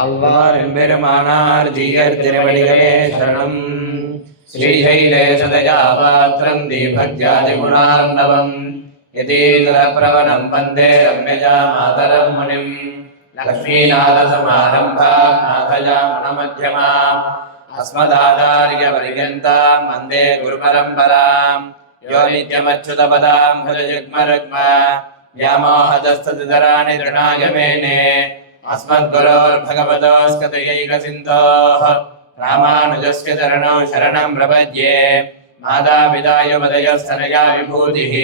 அவ்வாறெம்பெருமானார் ஜீயர் திருவடிகளே சரணம். श्रीशैलेशदयापात्रं दीभक्त्यादिगुणार्णवम् यतीन्द्रप्रवणं वन्दे रम्यजामातरं मुनिम् लक्ष्मीनाथसमारम्भां नाथयामुनमध्यमाम् अस्मदाचार्यपर्यन्तां वन्दे गुरुपरम्परां यो नित्यमच्युतपदां भजयुग्मरुग्म व्यामोहतस्तदितराणि तृणाय मेने अस्मद्गुरोर्भगवतोऽस्कतयैकसिन्धोः रामानुजस्य चरणौ शरणं प्रपद्ये। मातापितायुपदयस्तनया विभूतिः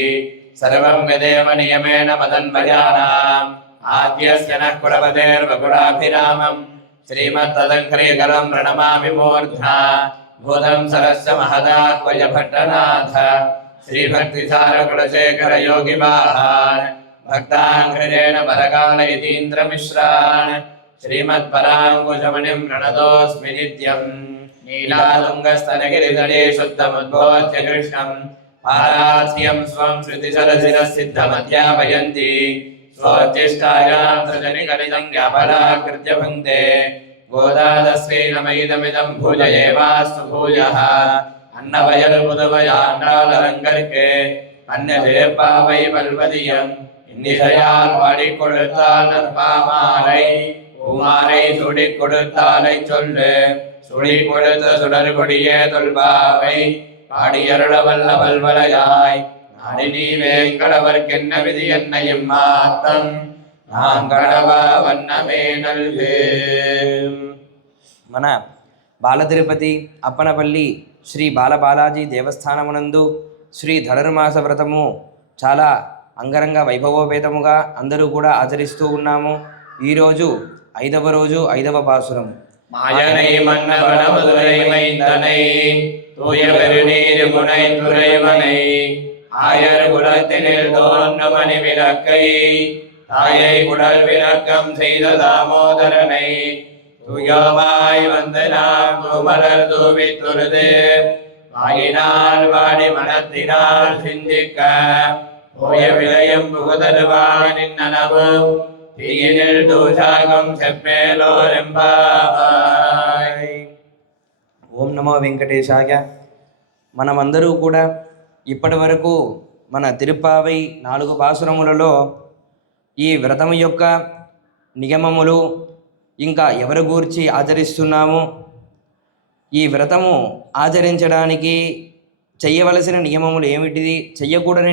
सर्वं यदेव नियमेन मदन्वयानाम् आद्यस्य नः कुलपतेर्वकुलाभिरामम् श्रीमत्तदङ्घ्रीकरं प्रणमामि मूर्ध्ना भूतं सरस्य महदाह्वयभट्टनाथ श्रीभक्तिसारकुलशेखर योगिवाहान् भक्ताङ्घ्रिरेण परकालयतीन्द्रमिश्रान् श्रीमत्पराङ्कुशमणिं प्रणतोऽस्मि नित्यम्। नीलातुङ्गस्तनगिरितटे शुद्धमुद्बोध्य कृष्णं पारास्यं स्वं श्रुतिसरसिरसिद्धमध्यापयन्ति स्वोच्चिष्टायां सृजनिकलितं व्यापराकृत्य भुङ्क्ते गोदादस्यै नमैदमिदं भुजयेवास्तु भूयः अन्नवयल्पुदवयाण्डालरङ्गर्के अन्यदेपावै पल्वदियम् இன்னிசையால் பாடி கொடுத்தால் நற்பாமாலை பூமாலை சுடி கொடுத்தாலை சொல்லு சுடி கொடுத்த சுடர் கொடியே தொல்பாவை பாடியருள வல்ல வல்வலையாய் நாடி நீ வேங்கடவர்க்கென்ன விதி என்னையும் மாத்தம் நான் கடவா வண்ணமே நல்கு. మన బాల తిరుపతి అప్పనపల్లి శ్రీ బాలబాలాజీ దేవస్థానమునందు శ్రీ ధనుర్మాస వ్రతము చాలా అంగరంగ వైభవోపేతముగా అందరూ కూడా ఆచరిస్తూ ఉన్నాము. ఈరోజు 5వ రోజు 5వ పాసురం. மாயனை மன்னவன மதுரை மைந்தனை தூய பெருநீர் முனை துறைவனை ஆயர் குலத்தினில் தோன்றுமணி விளக்கை தாயை குடல் விளக்கம் செய்த தாமோதரனை தூயோமாய் வந்து நாம் தூமலர் தூவி துருது வாயினால் வாடி மனத்தினால் சிந்திக்க போய விளையம் புகுதருவானின் நனவும் தீயினில் தூஷாகம் செப்பேலோరెంబాయ్. ఓం నమో వెంకటేశాయ. మనమందరూ కూడా ఇప్పటి వరకు మన తిరుప్పావై 4 పాసురములలో ఈ వ్రతము యొక్క నియమములు ఇంకా ఎవరి గూర్చి ఆచరిస్తున్నాము, ఈ వ్రతము ఆచరించడానికి చెయ్యవలసిన నియమములు ఏమిటిది, చెయ్యకూడని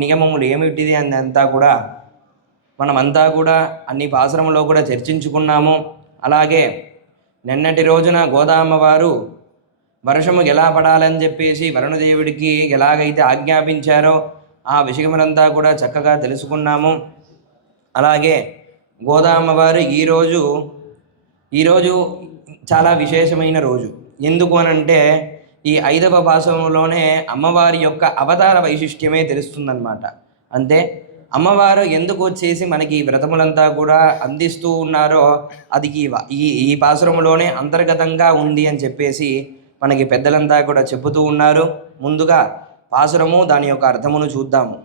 నియమములు ఏమిటిది అంతా కూడా మనమంతా కూడా అన్ని పాసురములో కూడా చర్చించుకున్నాము. అలాగే నిన్నటి రోజున గోదామ్మవారు వర్షము ఎలా పడాలని చెప్పేసి వరుణదేవుడికి ఎలాగైతే ఆజ్ఞాపించారో ఆ విషయములంతా కూడా చక్కగా తెలుసుకున్నాము. అలాగే గోదామ్మవారు ఈరోజు చాలా విశేషమైన రోజు. ఎందుకు అనంటే ఈ 5వ పాసురంలోనే అమ్మవారి యొక్క అవతార వైశిష్ట్యమే తెలుస్తుందన్నమాట. అంటే అమ్మవారు ఎందుకు వచ్చేసి మనకి ఈ వ్రతములంతా కూడా అందిస్తూ ఉన్నారో అది ఈ పాసురంలోనే అంతర్గతంగా ఉంది అని చెప్పేసి మనకి పెద్దలంతా కూడా చెబుతూ ఉన్నారు. ముందుగా పాసురము దాని యొక్క అర్థమును చూద్దాము.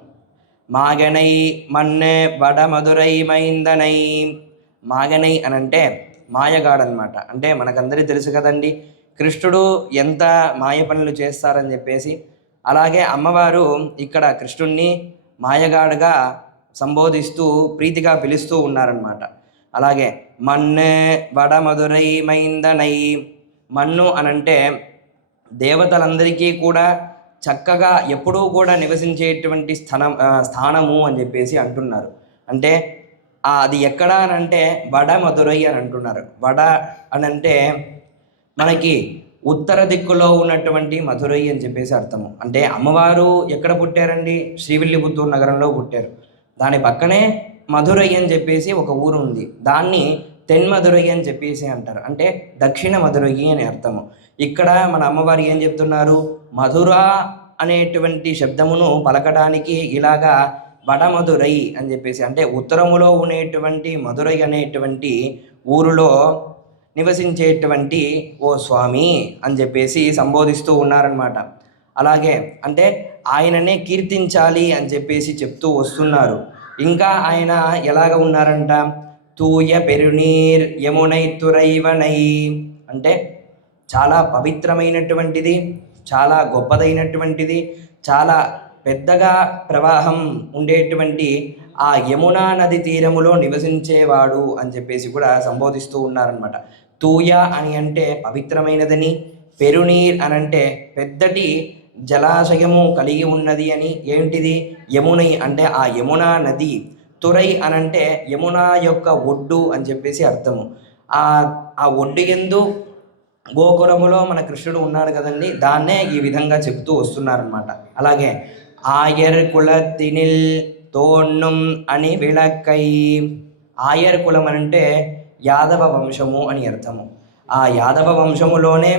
మాగనై మన్నె వడ మధురై మైందనై. మాగనై అనంటే మాయగాడనమాట. అంటే మనకందరికీ తెలుసు కదండి కృష్ణుడు ఎంత మాయ పనులు చేస్తారని చెప్పేసి. అలాగే అమ్మవారు ఇక్కడ కృష్ణుణ్ణి మాయగాడుగా సంబోధిస్తూ ప్రీతిగా పిలుస్తూ ఉన్నారనమాట. అలాగే మన్నె వడ మధురై మైందనై. మన్ను అనంటే దేవతలందరికీ కూడా చక్కగా ఎప్పుడూ కూడా నివసించేటువంటి స్థానము అని చెప్పేసి అంటున్నారు. అంటే అది ఎక్కడ అనంటే వడ మధురై అని అంటున్నారు. వడ అనంటే మనకి ఉత్తర దిక్కులో ఉన్నటువంటి మధురై అని చెప్పేసి అర్థము. అంటే అమ్మవారు ఎక్కడ పుట్టారండి? శ్రీవిల్లిపుత్తూరు నగరంలో పుట్టారు. దాని పక్కనే మధురై అని చెప్పేసి ఒక ఊరు ఉంది. దాన్ని తెన్మధురై అని చెప్పేసి అంటారు. అంటే దక్షిణ మధురై అని అర్థము. ఇక్కడ మన అమ్మవారు ఏం చెప్తున్నారు? మధుర అనేటువంటి శబ్దమును పలకడానికి ఇలాగా వడమధురై అని చెప్పేసి, అంటే ఉత్తరములో ఉండేటువంటి మధురై అనేటువంటి ఊరిలో నివసించేటువంటి ఓ స్వామి అని చెప్పేసి సంబోధిస్తూ ఉన్నారనమాట. అలాగే అంటే ఆయననే కీర్తించాలి అని చెప్పేసి చెప్తూ వస్తున్నారు. ఇంకా ఆయన ఎలాగ ఉన్నారంట? తూయ పెరునీర్ యమునై తురైవనై అంటే చాలా పవిత్రమైనటువంటిది, చాలా గొప్పదైనటువంటిది, చాలా పెద్దగా ప్రవాహం ఉండేటువంటి ఆ యమునా నది తీరములో నివసించేవాడు అని చెప్పేసి కూడా సంబోధిస్తూ ఉన్నారనమాట. తూయ అని అంటే పవిత్రమైనదని, పెరునీర్ అని అంటే పెద్దటి జలాశయము కలిగి ఉన్నది అని. ఏంటిది? యమునై అంటే ఆ యమునా నది, తురై అనంటే యమునా యొక్క ఒడ్డు అని చెప్పేసి అర్థము. ఆ ఒడ్డు యందు గోకురములో మన కృష్ణుడు ఉన్నాడు కదండి, దాన్నే ఈ విధంగా చెప్తూ వస్తున్నారనమాట. అలాగే ఆయర్ కులతినిల్ తోన్నుం అని విళక్కై, ఆయర్ కులం అంటే యాదవ వంశము అని అర్థము. ఆ యాదవ వంశములోనే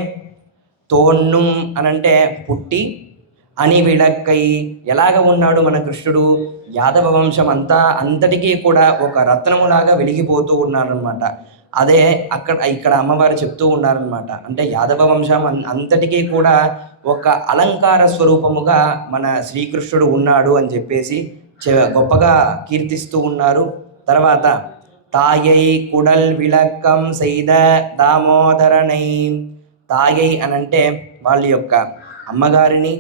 తోన్నుం అనంటే పుట్టి, అని విళక్కై ఎలాగ ఉన్నాడు మన కృష్ణుడు, యాదవ వంశం అంతటికీ కూడా ఒక రత్నములాగా వెలిగిపోతూ ఉన్నారనమాట. అదే ఇక్కడ అమ్మవారు చెప్తూ ఉన్నారనమాట. అంటే యాదవ వంశం అంతటికీ కూడా ఒక అలంకార స్వరూపముగా మన శ్రీకృష్ణుడు ఉన్నాడు అని చెప్పేసి గొప్పగా కీర్తిస్తూ ఉన్నారు. తర్వాత తాయై కుడల్ విళక్కం సైద దామోదరనై, తాయై అనంటే వాళ్ళ యొక్క అమ్మగారిని,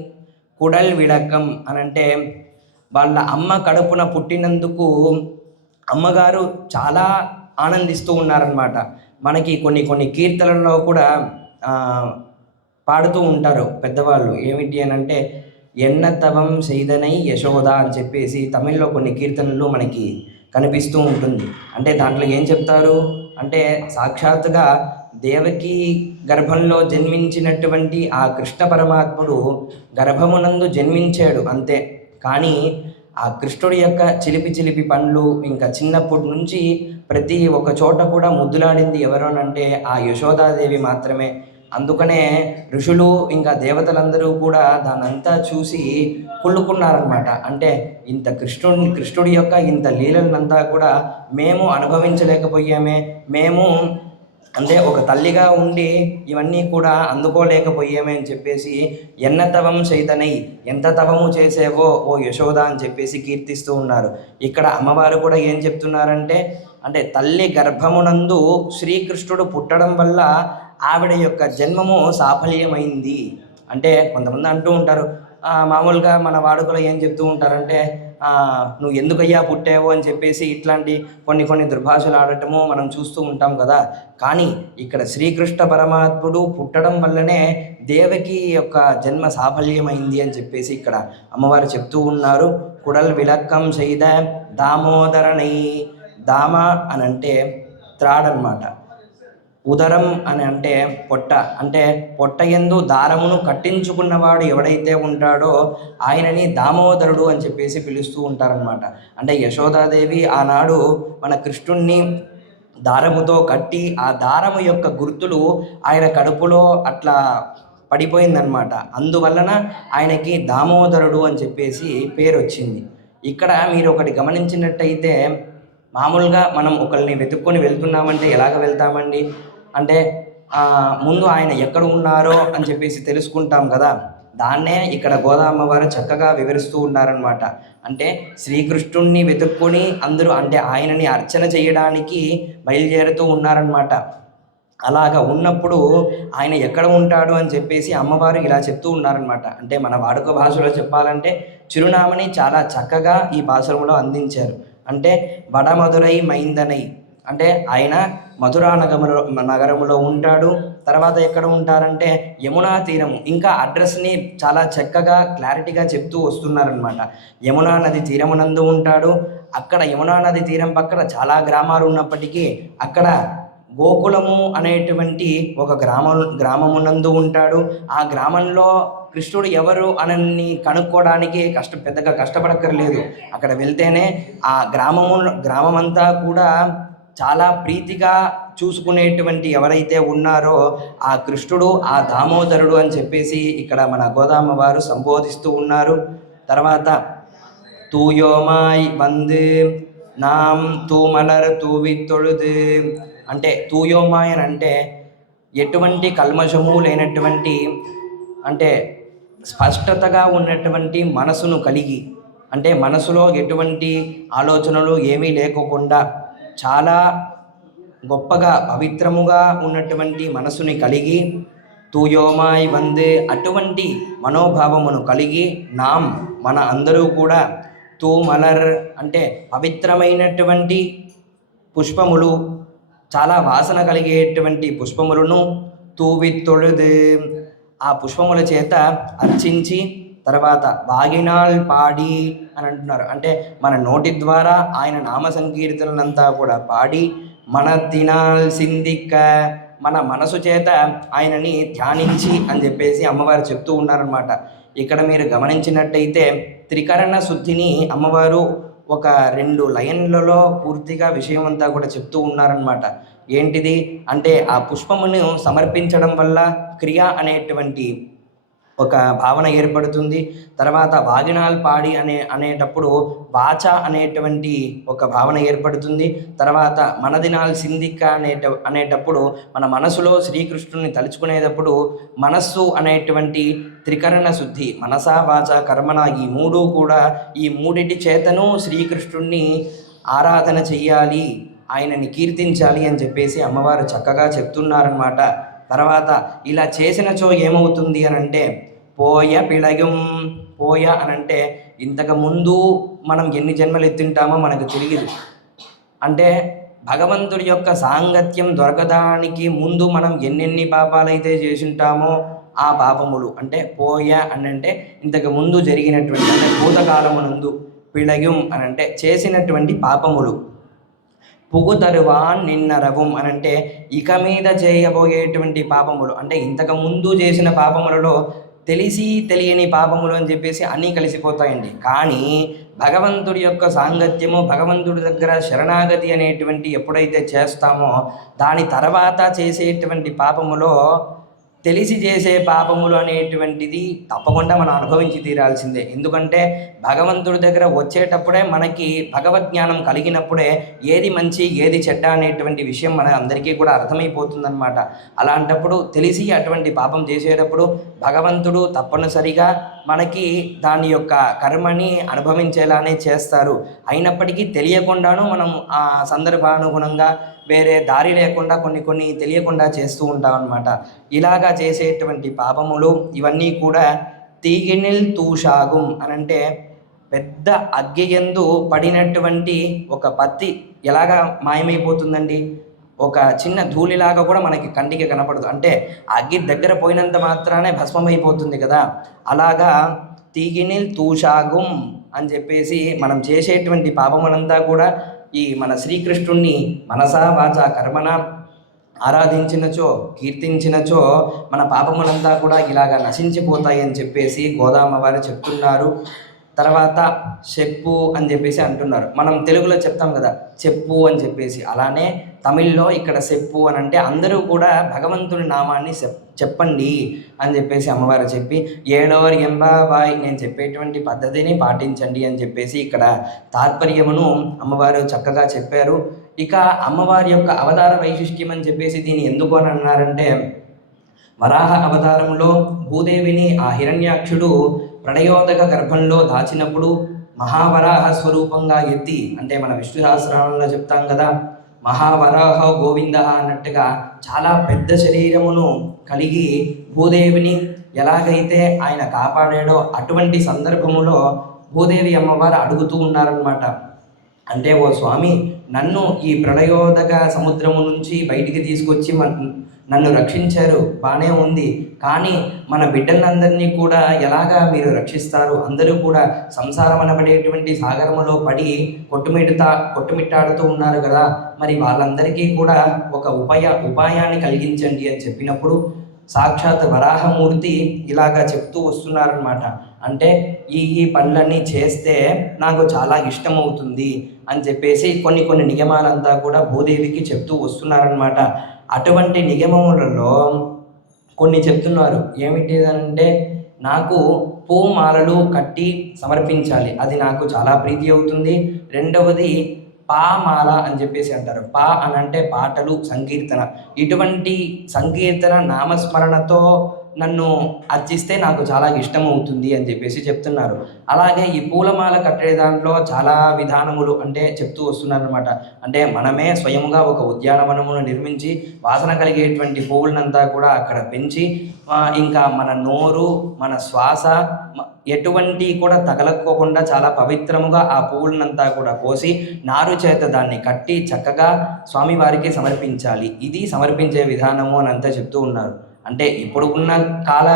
కుడల్ విళక్కం అనంటే వాళ్ళ అమ్మ కడుపున పుట్టినందుకు అమ్మగారు చాలా ఆనందిస్తూ ఉన్నారనమాట. మనకి కొన్ని కీర్తనల్లో కూడా పాడుతూ ఉంటారు పెద్దవాళ్ళు. ఏమిటి అని అంటే ఎన్నతవం సైదనై యశోద అని చెప్పేసి తమిళ్లో కొన్ని కీర్తనలు మనకి కనిపిస్తూ ఉంటుంది. అంటే దాంట్లో ఏం చెప్తారు అంటే సాక్షాత్తుగా దేవకి గర్భంలో జన్మించినటువంటి ఆ కృష్ణ పరమాత్ముడు గర్భమునందు జన్మించాడు అంతే. కానీ ఆ కృష్ణుడి యొక్క చిలిపి పండ్లు ఇంకా చిన్నప్పటి నుంచి ప్రతి ఒక్క చోట కూడా ముద్దులాడింది ఎవరోనంటే ఆ యశోదాదేవి మాత్రమే. అందుకనే ఋషులు ఇంకా దేవతలందరూ కూడా దాన్నంతా చూసి కుళ్ళుకున్నారనమాట. అంటే ఇంత కృష్ణుడి యొక్క ఇంత లీలనంతా కూడా మేము అనుభవించలేకపోయామే, మేము అంటే ఒక తల్లిగా ఉండి ఇవన్నీ కూడా అందుకోలేకపోయామే అని చెప్పేసి ఎన్న తవం చైతనై, ఎంత తవము చేసేవో ఓ యశోద అని చెప్పేసి కీర్తిస్తూ ఉన్నారు. ఇక్కడ అమ్మవారు కూడా ఏం చెప్తున్నారంటే అంటే తల్లి గర్భమునందు శ్రీకృష్ణుడు పుట్టడం వల్ల ఆవిడ యొక్క జన్మము సాఫల్యమైంది. అంటే కొంతమంది అంటూ ఉంటారు, మామూలుగా మన వాడుకలో ఏం చెప్తూ ఉంటారంటే నువ్వు ఎందుకయ్యా పుట్టావు అని చెప్పేసి ఇట్లాంటి కొన్ని దుర్భాషలు ఆడటము మనం చూస్తూ ఉంటాం కదా. కానీ ఇక్కడ శ్రీకృష్ణ పరమాత్ముడు పుట్టడం వల్లనే దేవకి యొక్క జన్మ సాఫల్యమైంది అని చెప్పేసి ఇక్కడ అమ్మవారు చెప్తూ ఉన్నారు. కుడల్ విలక్కం సైద దామోదరనై, దామ అని అంటే త్రాడనమాట, ఉదరం అని అంటే పొట్ట, అంటే పొట్ట యందు దారమును కట్టించుకున్నవాడు ఎవడైతే ఉంటాడో ఆయనని దామోదరుడు అని చెప్పేసి పిలుస్తూ ఉంటారనమాట. అంటే యశోదాదేవి ఆనాడు మన కృష్ణుణ్ణి దారముతో కట్టి ఆ దారము యొక్క గుర్తులు ఆయన కడుపులో అట్లా పడిపోయిందనమాట. అందువలన ఆయనకి దామోదరుడు అని చెప్పేసి పేరు వచ్చింది. ఇక్కడ మీరు ఒకటి గమనించినట్టయితే మామూలుగా మనం ఒకరిని వెతుక్కొని వెళ్తున్నామంటే ఎలాగ వెళ్తామండి అంటే ముందు ఆయన ఎక్కడ ఉన్నారో అని చెప్పేసి తెలుసుకుంటాం కదా. దాన్నే ఇక్కడ గోదామ్మవారు చక్కగా వివరిస్తూ ఉన్నారనమాట. అంటే శ్రీకృష్ణుణ్ణి వెతుక్కొని అందరూ అంటే ఆయనని అర్చన చేయడానికి బయలుదేరుతూ ఉన్నారనమాట. అలాగా ఉన్నప్పుడు ఆయన ఎక్కడ ఉంటాడు అని చెప్పేసి అమ్మవారు ఇలా చెప్తూ ఉన్నారనమాట. అంటే మన వాడుక భాషలో చెప్పాలంటే చిరునామని చాలా చక్కగా ఈ భాషలో అందించారు. అంటే వడమధురై మైందనై అంటే ఆయన మధురా నగరములో ఉంటాడు. తర్వాత ఎక్కడ ఉంటారంటే యమునా తీరము. ఇంకా అడ్రస్ని చాలా చక్కగా క్లారిటీగా చెప్తూ వస్తున్నారనమాట. యమునా నది తీరమునందు ఉంటాడు. అక్కడ యమునా నది తీరం పక్కన చాలా గ్రామాలు ఉన్నప్పటికీ అక్కడ గోకులము అనేటువంటి ఒక గ్రామమునందు ఉంటాడు. ఆ గ్రామంలో కృష్ణుడు ఎవరు అని కనుక్కోవడానికి పెద్దగా కష్టపడక్కర్లేదు. అక్కడ వెళ్తేనే ఆ గ్రామమంతా కూడా చాలా ప్రీతిగా చూసుకునేటువంటి ఎవరైతే ఉన్నారో ఆ కృష్ణుడు, ఆ దామోదరుడు అని చెప్పేసి ఇక్కడ మన గోదామ్మ వారు సంబోధిస్తూ ఉన్నారు. తర్వాత తూయోమాయ్ వంద్ నామ్ తూమలర్ తూవిత్తొழுது అంటే తూయోమాయ్ అని అంటే ఎటువంటి కల్మషము లేనటువంటి అంటే స్పష్టతగా ఉన్నటువంటి మనసును కలిగి, అంటే మనసులో ఎటువంటి ఆలోచనలు ఏమీ లేకోకుండా చాలా గొప్పగా పవిత్రముగా ఉన్నటువంటి మనసుని కలిగి తూయోమాయ్ వందే అటువంటి మనోభావమును కలిగి మన అందరూ కూడా తూ మలర్ అంటే పవిత్రమైనటువంటి పుష్పములు, చాలా వాసన కలిగేటువంటి పుష్పములను తూవి తొழுது ఆ పుష్పముల చేత అర్చించి తర్వాత వాగినాల్ పాడి అని అంటున్నారు. అంటే మన నోటి ద్వారా ఆయన నామ సంకీర్తనంతా కూడా పాడి మన దినాల్ సిందిక్క మన మనసు చేత ఆయనని ధ్యానించి అని చెప్పేసి అమ్మవారు చెప్తూ ఉన్నారనమాట. ఇక్కడ మీరు గమనించినట్టయితే త్రికరణ శుద్ధిని అమ్మవారు ఒక 2 లైన్లలో పూర్తిగా విషయం అంతా కూడా చెప్తూ ఉన్నారనమాట. ఏంటిది అంటే ఆ పుష్పమును సమర్పించడం వల్ల క్రియ అనేటువంటి ఒక భావన ఏర్పడుతుంది. తర్వాత వాగినాల్ పాడి అనేటప్పుడు వాచ అనేటువంటి ఒక భావన ఏర్పడుతుంది. తర్వాత మనదినాల్ సిందిక్క అనేటప్పుడు మన మనసులో శ్రీకృష్ణుని తలుచుకునేటప్పుడు మనస్సు అనేటువంటి త్రికరణ శుద్ధి, మనసా వాచ కర్మణ ఈ 3 కూడా ఈ 3 చేతను శ్రీకృష్ణుణ్ణి ఆరాధన చెయ్యాలి, ఆయనని కీర్తించాలి అని చెప్పేసి అమ్మవారు చక్కగా చెప్తున్నారనమాట. తర్వాత ఇలా చేసినచో ఏమవుతుంది అని అంటే పోయ పిళయం, పోయ అనంటే ఇంతకు ముందు మనం ఎన్ని జన్మలు ఎత్తింటామో మనకు తెలియదు. అంటే భగవంతుడి యొక్క సాంగత్యం దొరకడానికి ముందు మనం ఎన్నెన్ని పాపాలైతే చేసుంటామో ఆ పాపములు అంటే పోయ అనంటే ఇంతకు ముందు జరిగినటువంటి అంటే భూతకాలమునందు, పిళయం అనంటే చేసినటువంటి పాపములు, పుగుతరువాన్ నిన్నరవం అనంటే ఇక మీద చేయబోయేటువంటి పాపములు అంటే ఇంతకు ముందు చేసిన పాపములలో తెలిసి తెలియని పాపములు అని చెప్పేసి అన్నీ కలిసిపోతాయండి. కానీ భగవంతుడి యొక్క సాంగత్యము, భగవంతుడి దగ్గర శరణాగతి అనేటువంటి ఎప్పుడైతే చేస్తామో దాని తర్వాత చేసేటువంటి పాపములో తెలిసి చేసే పాపములు అనేటువంటిది తప్పకుండా మనం అనుభవించి తీరాల్సిందే. ఎందుకంటే భగవంతుడి దగ్గర వచ్చేటప్పుడే మనకి భగవద్జ్ఞానం కలిగినప్పుడే ఏది మంచి ఏది చెడ్డ అనేటువంటి విషయం మన అందరికీ కూడా అర్థమైపోతుందన్నమాట. అలాంటప్పుడు తెలిసి అటువంటి పాపం చేసేటప్పుడు భగవంతుడు తప్పనిసరిగా మనకి దాని యొక్క కర్మని అనుభవించేలానే చేస్తారు. అయినప్పటికీ తెలియకుండాను మనం ఆ సందర్భానుగుణంగా వేరే దారి లేకుండా కొన్ని తెలియకుండా చేస్తూ ఉంటాం అన్నమాట. ఇలాగా చేసేటువంటి పాపములు ఇవన్నీ కూడా తీగినిల్ తూషాగుం అనంటే పెద్ద అగ్గియందు పడినటువంటి ఒక పత్తి ఎలాగా మాయమైపోతుందండి, ఒక చిన్న ధూళిలాగా కూడా మనకి కంటికి కనపడదు. అంటే అగ్గి దగ్గర పోయినంత మాత్రానే భస్మమైపోతుంది కదా, అలాగా తీగినిల్ తూషాగుం అని చెప్పేసి మనం చేసేటువంటి పాపములంతా కూడా ఈ మన శ్రీకృష్ణుణ్ణి మనసా వాచ కర్మణ ఆరాధించినచో కీర్తించినచో మన పాపములంతా కూడా ఇలాగా నశించిపోతాయి అని చెప్పేసి గోదామ్మవారు చెప్తున్నారు. తర్వాత చెప్పు అని చెప్పేసి అంటున్నారు. మనం తెలుగులో చెప్తాం కదా చెప్పు అని చెప్పేసి, అలానే తమిళ్లో ఇక్కడ చెప్పు అని అంటే అందరూ కూడా భగవంతుని నామాన్ని చెప్పండి అని చెప్పేసి అమ్మవారు చెప్పి ఏడోవర్ ఎంబాబాయ్ నేను చెప్పేటువంటి పద్ధతిని పాటించండి అని చెప్పేసి ఇక్కడ తాత్పర్యమును అమ్మవారు చక్కగా చెప్పారు. ఇక అమ్మవారి యొక్క అవతార వైశిష్ట్యం అని చెప్పేసి దీన్ని ఎందుకు అని అన్నారంటే వరాహ అవతారంలో భూదేవిని ఆ హిరణ్యాక్షుడు ప్రణయోదక గర్భంలో దాచినప్పుడు మహావరాహ స్వరూపంగా ఎత్తి, అంటే మన విష్ణు సహస్రనామంలో చెప్తాం కదా మహావరాహ గోవింద అన్నట్టుగా చాలా పెద్ద శరీరమును కలిగి భూదేవిని ఎలాగైతే ఆయన కాపాడాడో అటువంటి సందర్భములో భూదేవి అమ్మవారు అడుగుతూ ఉన్నారన్నమాట. అంటే ఓ స్వామి నన్ను ఈ ప్రళయోదక సముద్రము నుంచి బయటికి తీసుకొచ్చి నన్ను రక్షించారు, బాగానే ఉంది, కానీ మన బిడ్డలందరినీ కూడా ఎలాగా మీరు రక్షిస్తారు? అందరూ కూడా సంసారం అనబడేటువంటి సాగరములో పడి కొట్టుమిట్టాడుతూ ఉన్నారు కదా, మరి వాళ్ళందరికీ కూడా ఒక ఉపాయాన్ని కలిగించండి అని చెప్పినప్పుడు సాక్షాత్ వరాహమూర్తి ఇలాగా చెప్తూ వస్తున్నారనమాట. అంటే ఈ పనులన్నీ చేస్తే నాకు చాలా ఇష్టమవుతుంది అని చెప్పేసి కొన్ని నియమాలంతా కూడా భూదేవికి చెప్తూ వస్తున్నారనమాట. అటువంటి నియమములలో కొన్ని చెప్తున్నారు. ఏమిటిదంటే నాకు పూమాలలు కట్టి సమర్పించాలి, అది నాకు చాలా ప్రీతి అవుతుంది. రెండవది పామాల అని చెప్పేసి అంటారు. పా అని అంటే పాటలు, సంకీర్తన. ఇటువంటి సంకీర్తన నామస్మరణతో నన్ను అర్చిస్తే నాకు చాలా ఇష్టం అవుతుంది అని చెప్పేసి చెప్తున్నారు. అలాగే ఈ పూలమాల కట్టే దాంట్లో చాలా విధానములు అంటే చెప్తూ వస్తున్నారనమాట. అంటే మనమే స్వయముగా ఒక ఉద్యానవనమును నిర్మించి వాసన కలిగేటువంటి పువ్వులనంతా కూడా అక్కడ పెంచి ఇంకా మన నోరు, మన శ్వాస ఎటువంటి కూడా తగలకోకుండా చాలా పవిత్రముగా ఆ పువ్వులనంతా కూడా కోసి నారు చేత దాన్ని కట్టి చక్కగా స్వామివారికి సమర్పించాలి. ఇది సమర్పించే విధానము అని అంతా చెప్తూ ఉన్నారు. అంటే ఇప్పుడు ఉన్న కాల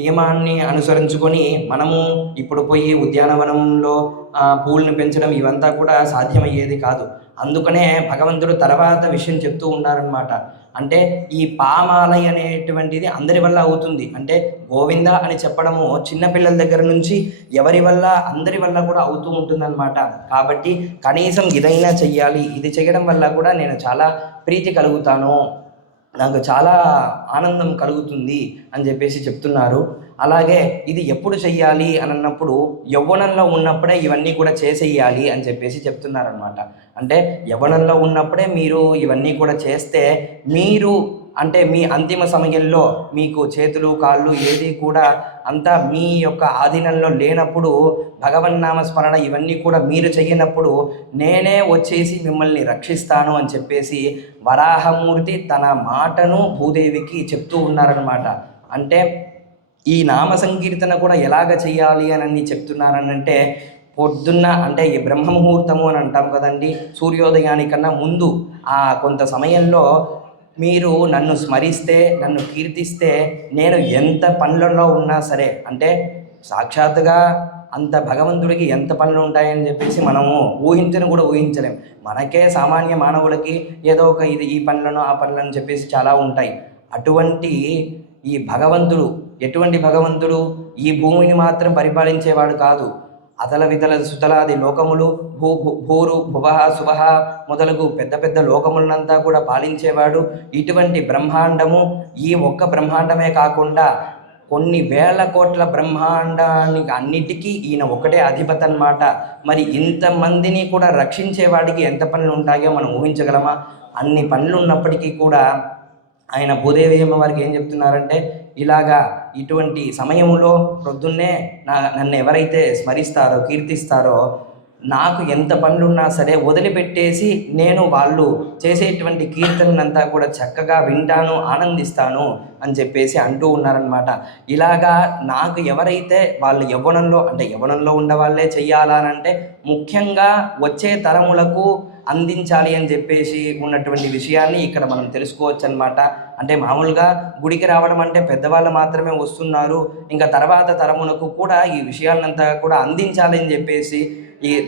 నియమాన్ని అనుసరించుకొని మనము ఇప్పుడు పోయి ఉద్యానవనంలో పువ్వులను పెంచడం ఇవంతా కూడా సాధ్యమయ్యేది కాదు. అందుకనే భగవంతుడు తర్వాత విషయం చెప్తూ ఉన్నారనమాట. అంటే ఈ పామాలయ అనేటువంటిది అందరి వల్ల అవుతుంది. అంటే గోవింద అని చెప్పడము చిన్నపిల్లల దగ్గర నుంచి ఎవరి వల్ల అందరి వల్ల కూడా అవుతూ ఉంటుందన్నమాట. కాబట్టి కనీసం ఇదైనా చెయ్యాలి, ఇది చేయడం వల్ల కూడా నేను చాలా ప్రీతి కలుగుతాను, నాకు చాలా ఆనందం కలుగుతుంది అని చెప్పేసి చెప్తున్నారు. అలాగే ఇది ఎప్పుడు చెయ్యాలి అని అన్నప్పుడు యవ్వనంలో ఉన్నప్పుడే ఇవన్నీ కూడా చేసేయాలి అని చెప్పేసి చెప్తున్నారనమాట. అంటే యవ్వనంలో ఉన్నప్పుడే మీరు ఇవన్నీ కూడా చేస్తే మీరు అంటే మీ అంతిమ సమయంలో మీకు చేతులు కాళ్ళు ఏది కూడా అంతా మీ యొక్క ఆధీనంలో లేనప్పుడు భగవన్నామ స్మరణ ఇవన్నీ కూడా మీరు చెయ్యనప్పుడు నేనే వచ్చేసి మిమ్మల్ని రక్షిస్తాను అని చెప్పేసి వరాహమూర్తి తన మాటను భూదేవికి చెప్తూ ఉన్నారనమాట. అంటే ఈ నామ సంకీర్తన కూడా ఎలాగ చెయ్యాలి అని చెప్తున్నారనంటే పొద్దున్న అంటే ఈ బ్రహ్మ ముహూర్తము అని అంటాం కదండి, సూర్యోదయానికన్నా ముందు కొంత సమయంలో మీరు నన్ను స్మరిస్తే, నన్ను కీర్తిస్తే నేను ఎంత పనులలో ఉన్నా సరే, అంటే సాక్షాత్తుగా అంత భగవంతుడికి ఎంత పనులు ఉంటాయని చెప్పేసి మనము ఊహించను కూడా ఊహించలేం. మనకే సామాన్య మానవులకి ఏదో ఒక ఇది ఈ పనులను ఆ పనులను చెప్పేసి చాలా ఉంటాయి. అటువంటి ఈ భగవంతుడు ఎటువంటి భగవంతుడు? ఈ భూమిని మాత్రం పరిపాలించేవాడు కాదు. అతల వితల సుతలాది లోకములు భూరు భువః శుభః మొదలగు పెద్ద పెద్ద లోకములనంతా కూడా పాలించేవాడు. ఇటువంటి బ్రహ్మాండము ఈ ఒక్క బ్రహ్మాండమే కాకుండా కొన్ని వేల కోట్ల బ్రహ్మాండానికి అన్నిటికీ ఈయన ఒకటే అధిపతి అన్నమాట. మరి ఇంతమందిని కూడా రక్షించేవాడికి ఎంత పనులు ఉంటాయో మనం ఊహించగలమా? అన్ని పనులు ఉన్నప్పటికీ కూడా ఆయన భూదేవి అమ్మవారికి ఏం చెప్తున్నారంటే, ఇలాగా ఇటువంటి సమయంలో ప్రొద్దున్నే నన్ను ఎవరైతే స్మరిస్తారో కీర్తిస్తారో నాకు ఎంత పనులున్నా సరే వదిలిపెట్టేసి నేను వాళ్ళు చేసేటువంటి కీర్తనంతా కూడా చక్కగా వింటాను, ఆనందిస్తాను అని చెప్పేసి అంటూ ఉన్నారనమాట. ఇలాగా నాకు ఎవరైతే వాళ్ళు యవ్వనంలో ఉండవాళ్ళే చెయ్యాలనంటే ముఖ్యంగా వచ్చే తరములకు అందించాలి అని చెప్పేసి ఉన్నటువంటి విషయాన్ని ఇక్కడ మనం తెలుసుకోవచ్చు అనమాట. అంటే మామూలుగా గుడికి రావడం అంటే పెద్దవాళ్ళు మాత్రమే వస్తున్నారు, ఇంకా తర్వాత తరమునకు కూడా ఈ విషయాన్నంతా కూడా అందించాలి అని చెప్పేసి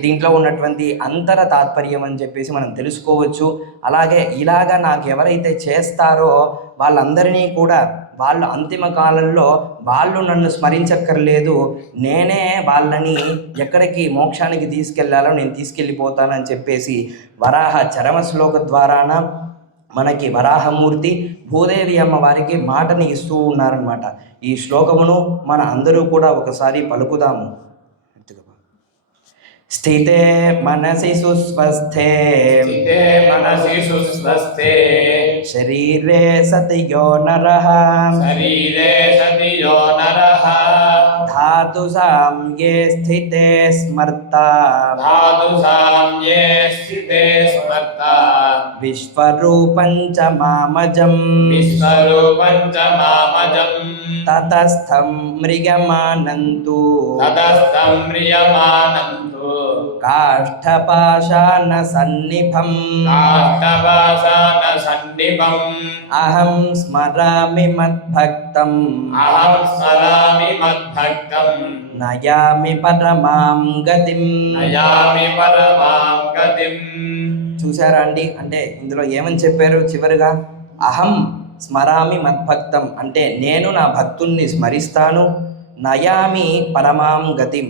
దీంట్లో ఉన్నటువంటి అంతర తాత్పర్యం అని చెప్పేసి మనం తెలుసుకోవచ్చు. అలాగే ఇలాగా నాకు ఎవరైతే చేస్తారో వాళ్ళందరినీ కూడా వాళ్ళు అంతిమ కాలంలో వాళ్ళు నన్ను స్మరించక్కర్లేదు, నేనే వాళ్ళని ఎక్కడికి మోక్షానికి తీసుకెళ్లాలో నేను తీసుకెళ్ళిపోతానని చెప్పేసి వరాహ చరమ శ్లోక ద్వారాన మనకి వరాహమూర్తి భూదేవి అమ్మవారికి మాటని ఇస్తూ ఉన్నారనమాట. ఈ శ్లోకమును మన అందరూ కూడా ఒకసారి పలుకుదాము. స్థితే మనసి సుస్వస్థే శరీరే సతియో నరః ధాతు సామ్యే స్థితే స్మర్తా విశ్వరూపం చ మామజం తతస్థం మ్రియమానంతు కాష్ఠపాశాన సన్నిభం అహం స్మరామి మద్భక్తం నయామి పరమాం గతిం. చూసారా అండి? అంటే ఇందులో ఏమని చెప్పారు చివరిగా? అహం స్మరామి మద్భక్తం అంటే నేను నా భక్తుల్ని స్మరిస్తాను. నయామి పరమాం గతిం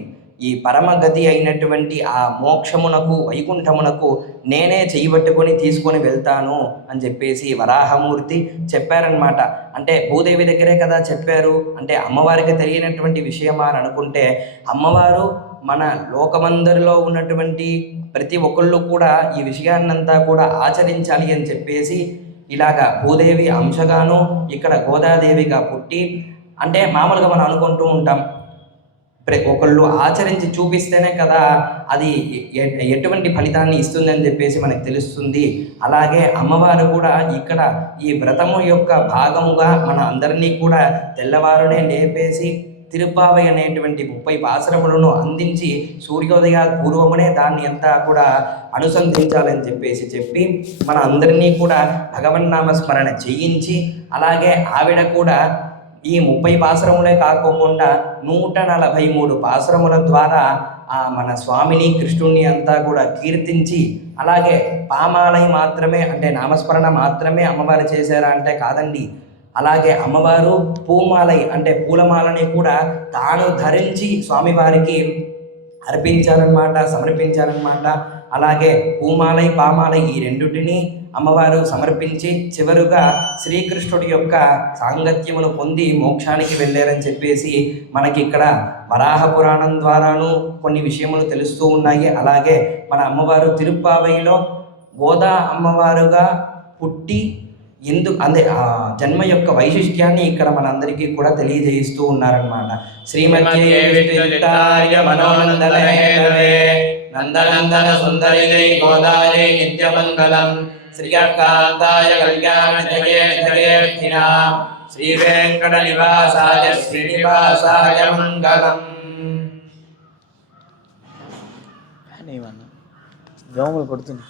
ఈ పరమగతి అయినటువంటి ఆ మోక్షమునకు వైకుంఠమునకు నేనే చేయబట్టుకొని తీసుకొని వెళ్తాను అని చెప్పేసి వరాహమూర్తి చెప్పారనమాట. అంటే భూదేవి దగ్గరే కదా చెప్పారు, అంటే అమ్మవారికి తెలియనటువంటి విషయమా అని అనుకుంటే అమ్మవారు మన లోకమందరిలో ఉన్నటువంటి ప్రతి ఒక్కళ్ళు కూడా ఈ విషయాన్నంతా కూడా ఆచరించాలి అని చెప్పేసి ఇలాగా భూదేవి అంశగాను ఇక్కడ గోదాదేవిగా పుట్టి అంటే మామూలుగా మనం అనుకుంటూ ఉంటాం, ఒకళ్ళు ఆచరించి చూపిస్తేనే కదా అది ఎటువంటి ఫలితాన్ని ఇస్తుందని చెప్పేసి మనకు తెలుస్తుంది. అలాగే అమ్మవారు కూడా ఇక్కడ ఈ వ్రతము యొక్క భాగముగా మన అందరినీ కూడా తెల్లవారునే లేపేసి తిరుప్పావై అనేటువంటి 30 పాశరములను అందించి సూర్యోదయ పూర్వమునే దాన్ని అంతా కూడా అనుసంధించాలని చెప్పి మన అందరినీ కూడా భగవన్నామ స్మరణ చేయించి, అలాగే ఆవిడ కూడా ఈ 30 పాశరములే కాకోకుండా 143 పాశరముల ద్వారా మన స్వామిని కృష్ణుణ్ణి అంతా కూడా కీర్తించి, అలాగే పామాలై మాత్రమే అంటే నామస్మరణ మాత్రమే అమ్మవారు చేశారా అంటే కాదండి, అలాగే అమ్మవారు పూమాలై అంటే పూలమాలని కూడా తాను ధరించి స్వామివారికి అర్పించారనమాట, సమర్పించారనమాట. అలాగే పూమాలై పామాలై ఈ రెండుటిని అమ్మవారు సమర్పించి చివరుగా శ్రీకృష్ణుడి యొక్క సాంగత్యమును పొంది మోక్షానికి వెళ్ళారని చెప్పేసి మనకి ఇక్కడ వరాహ పురాణం ద్వారాను కొన్ని విషయములు తెలుస్తూ ఉన్నాయి. అలాగే మన అమ్మవారు తిరుప్పావైలో గోదా అమ్మవారుగా పుట్టి అంటే జన్మ యొక్క వైశిష్ట్యాన్ని ఇక్కడ మనందరికీ కూడా తెలియజేస్తూ ఉన్నారనమాట. శ్రీమద్యే విష్ణుచిత్తార్య మనోనందనహేతవే నందనందన సుందరిణై గోదాయై నిత్యమంగళం శ్రీకాంతాయ కళ్యాణ జయేర్థినా శ్రీ వెంకట నివాసాయ శ్రీనివాసాయ మంగళం. దోమలు కొడుతుంది.